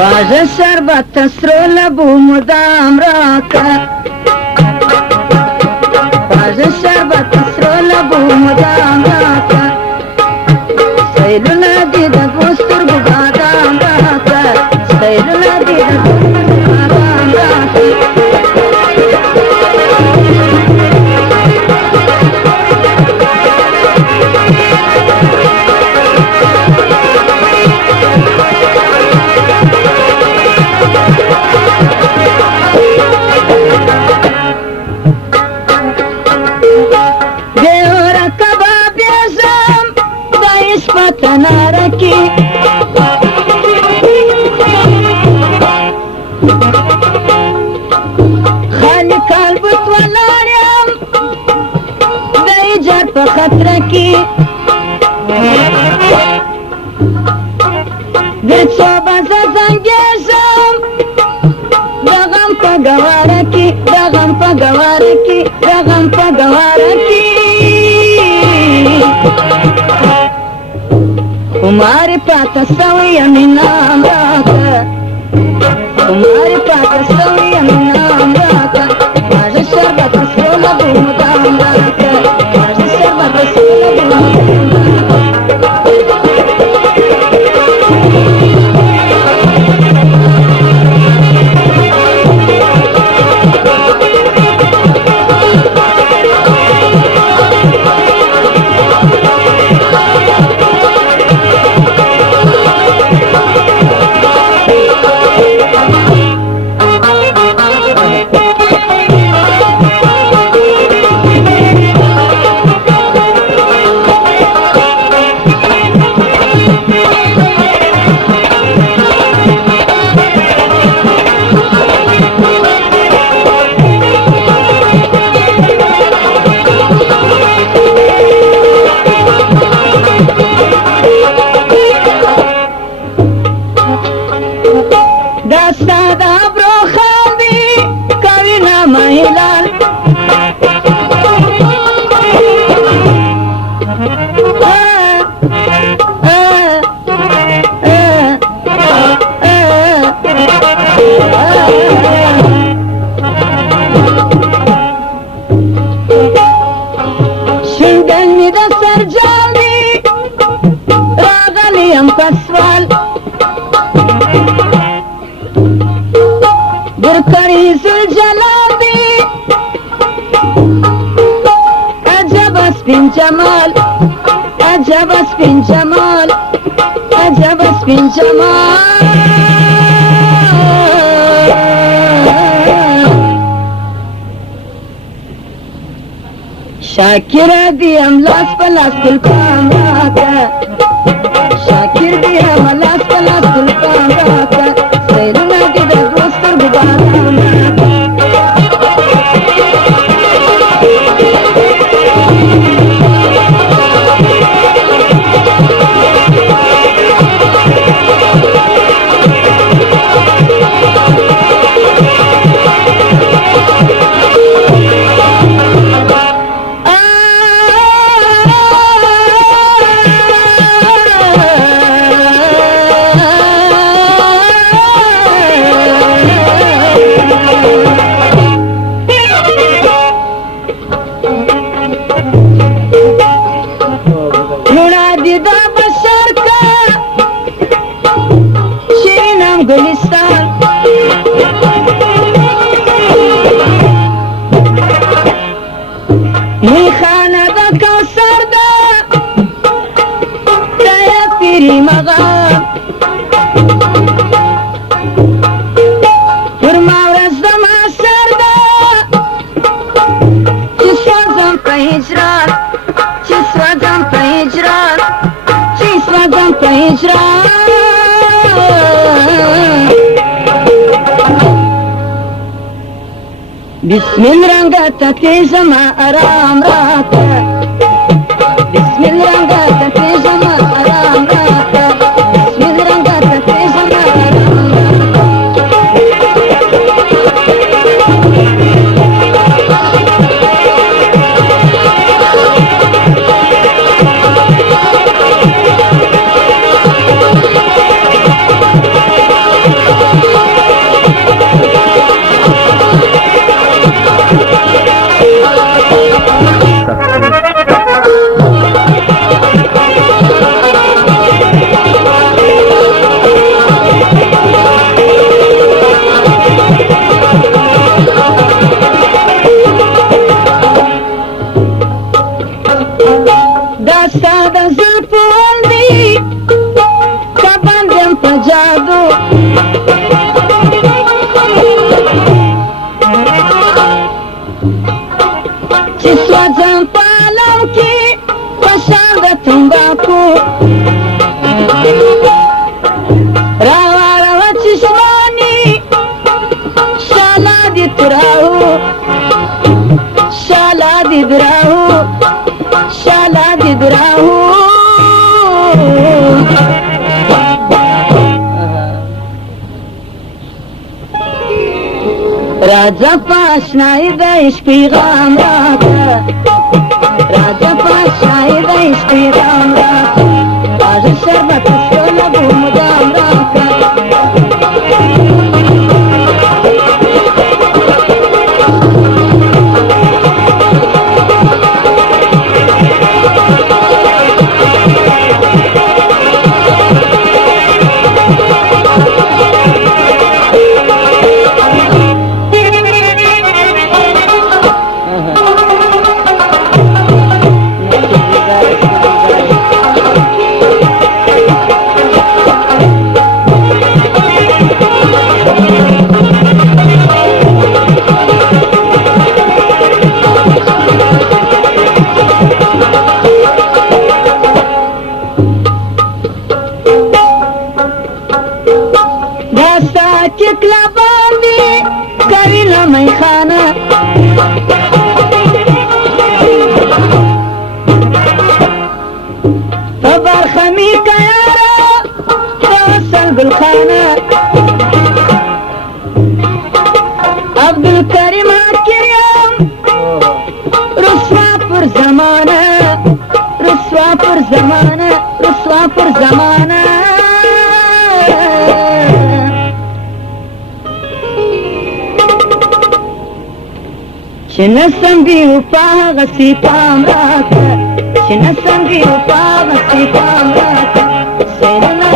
واژه شربت سرو لبو مدام راکه واژه شربت سرو لبو مدام راکه سیلونه دي د دوو سترګو بادام راکه سیلونه دي د دوو سترګو بادام راکه تنارکی خالی کالبوت ولاریم دی جر پا خطرکی دی صوبه زنگیزم دغم پا گوارکی دغم پا گوارکی دغم پا گوارکی तुम्हारे पास सवैया में नाम राका तुम्हारे पास सवैया में नाम राका माझं शरबत सोला घुमदाम राका माझं शरबत सोला घुमदाम جمال عجب اسبین جمال عجب اسبین جمال شاکر دیم لاس پلاس کل پام راکا شاکر دیم لاس پلاس کل پام راکا سیلونه دی د دوو سترګو بادام راکا بسم رنگت تیزما آرام راکا بسم رنگت تیزما آرام راکا بسم رنگت تیزما آرام راکا राजा पाशनाई द इश्क पैगाम राता राजा पाशनाई द इश्क पैगाम राता आज शरबत सोना बूमदाम राता चिकला बांधी करीला मैं खाना खबर खमी का यारा गुलखाना अब्दुल करीम किरियम रुस्वापुर जमाना रुस्वापुर जमाना रुस्वापुर जमाना Şinasangi upaga sipam rata Şinasangi upaga sipam rata Senana